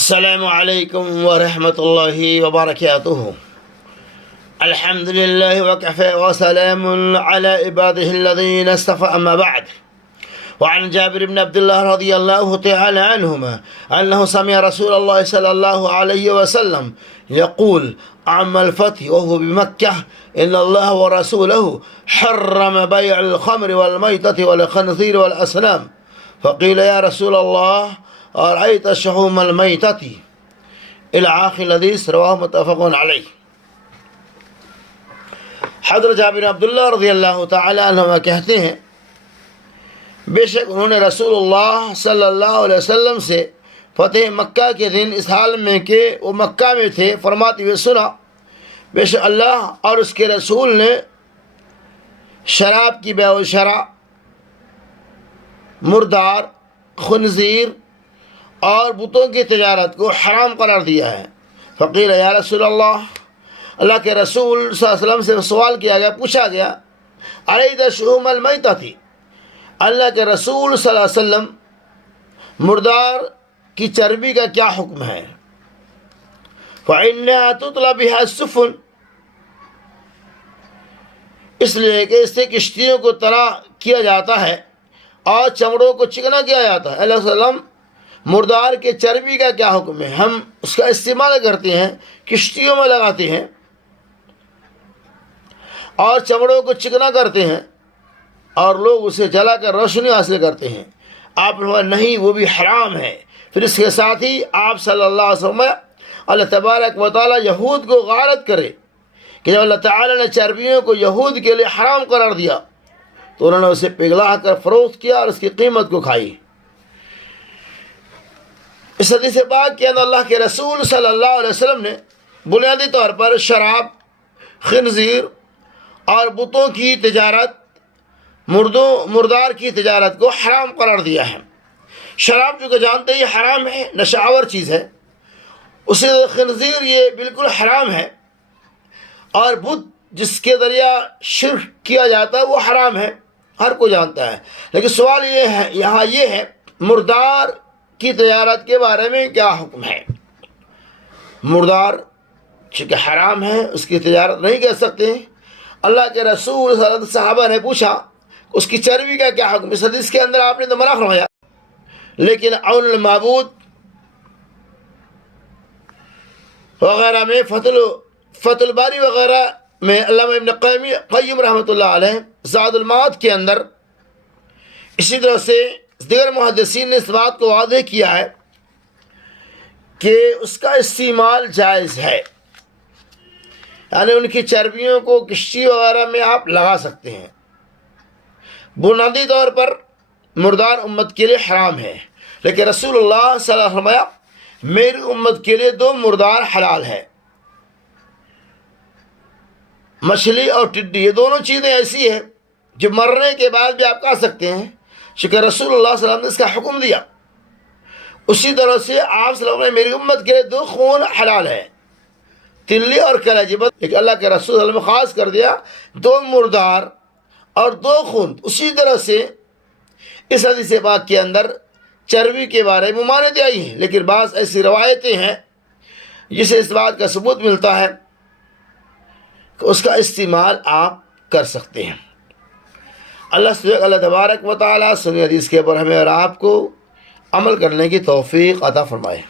السلام عليكم ورحمة الله وبركاته. الحمد لله وكفى وسلام على عباده الذين اصطفى، أما بعد. وعن جابر بن عبد الله رضي الله تعالى عنهما أنه سمع رسول الله صلى الله عليه وسلم يقول عام الفتح وهو بمكة: إن الله ورسوله حرم بيع الخمر والميتة والخنزير والأصنام. فقيل: يا رسول الله، أرأيت شحوم الميتة؟ إلى آخر الحديث، رواه متفق علیہ۔ حضرت جابر عبداللہ رضی اللہ تعالی عنہ کہتے ہیں، بے شک انہوں نے رسول اللہ صلی اللہ علیہ وسلم سے فتح مکہ کے دن اس حال میں کہ وہ مکہ میں تھے فرماتے ہوئے سنا، بے شک اللہ اور اس کے رسول نے شراب کی بیع و شرع، مردار، خنزیر اور بتوں کی تجارت کو حرام قرار دیا ہے۔ فقیل: یا رسول اللہ کے رسول صلی اللہ علیہ وسلم سے سوال کیا گیا، پوچھا گیا، ارأیت شحوم المیتۃ، اللہ کے رسول صلی اللہ علیہ وسلم مردار کی چربی کا کیا حکم ہے؟ فإنها تطلى بها السفن، اس لیے کہ اس سے کشتیوں کو طرح کیا جاتا ہے اور چمڑوں کو چکنا کیا جاتا ہے۔ اللہ علیہ وسلم مردار کے چربی کا کیا حکم ہے؟ ہم اس کا استعمال کرتے ہیں، کشتیوں میں لگاتے ہیں اور چمڑوں کو چکنا کرتے ہیں اور لوگ اسے جلا کر روشنی حاصل کرتے ہیں۔ آپ نے نہیں، وہ بھی حرام ہے۔ پھر اس کے ساتھ ہی آپ صلی اللہ علیہ وسلم اللہ تبارک و تعالی یہود کو غارت کرے کہ جب اللہ تعالی نے چربیوں کو یہود کے لیے حرام قرار دیا تو انہوں نے اسے پگھلا کر فروخت کیا اور اس کی قیمت کو کھائی۔ اس حدیث پاک کے اندر اللہ کے رسول صلی اللہ علیہ وسلم نے بنیادی طور پر شراب، خنزیر اور بتوں کی تجارت، مردار کی تجارت کو حرام قرار دیا ہے۔ شراب جو کہ جانتے ہی حرام ہے، نشہ آور چیز ہے، اسے خنزیر یہ بالکل حرام ہے، اور بت جس کے ذریعہ شرک کیا جاتا ہے وہ حرام ہے، ہر کوئی جانتا ہے۔ لیکن سوال یہ ہے، یہاں یہ ہے، مردار کی تجارت کے بارے میں کیا حکم ہے؟ مردار چونکہ حرام ہے، اس کی تجارت نہیں کر سکتے۔ اللہ کے رسول صلی اللہ علیہ وسلم صحابہ نے پوچھا اس کی چربی کا کیا حکم؟ اس حدیث کے اندر آپ نے تو منع فرمایا، لیکن عون المعبود وغیرہ میں، فتح الباری وغیرہ میں، علامہ ابن قیم رحمۃ اللہ علیہ زاد المعاد کے اندر اسی طرح سے دیگر محدثین نے اس بات کو واضح کیا ہے کہ اس کا استعمال جائز ہے، یعنی ان کی چربیوں کو کشتی وغیرہ میں آپ لگا سکتے ہیں۔ بنیادی طور پر مردار امت کے لیے حرام ہے، لیکن رسول اللہ صلی اللہ علیہ وسلم فرمایا میری امت کے لیے 2 مردار حلال ہے، مچھلی اور ٹڈی۔ یہ دونوں چیزیں ایسی ہیں جو مرنے کے بعد بھی آپ کھا سکتے ہیں، چونکہ رسول اللہ صلی اللہ علیہ وسلم نے اس کا حکم دیا۔ اسی طرح سے آپ صلی اللہ علیہ وسلم نے میری امت کے لیے 2 خون حلال ہے، تلی اور کلیجی، لیکن اللہ کے رسول صلی اللہ علیہ وسلم نے خاص کر دیا 2 مردار اور 2 خون۔ اسی طرح سے اس حدیث پاک کے اندر چربی کے بارے میں ممانعتیں آئی ہیں، لیکن بعض ایسی روایتیں ہیں جسے اس بات کا ثبوت ملتا ہے کہ اس کا استعمال آپ کر سکتے ہیں۔ اللہ تبارک و تعالی سنی حدیث کے اوپر ہمیں اور آپ کو عمل کرنے کی توفیق عطا فرمائے۔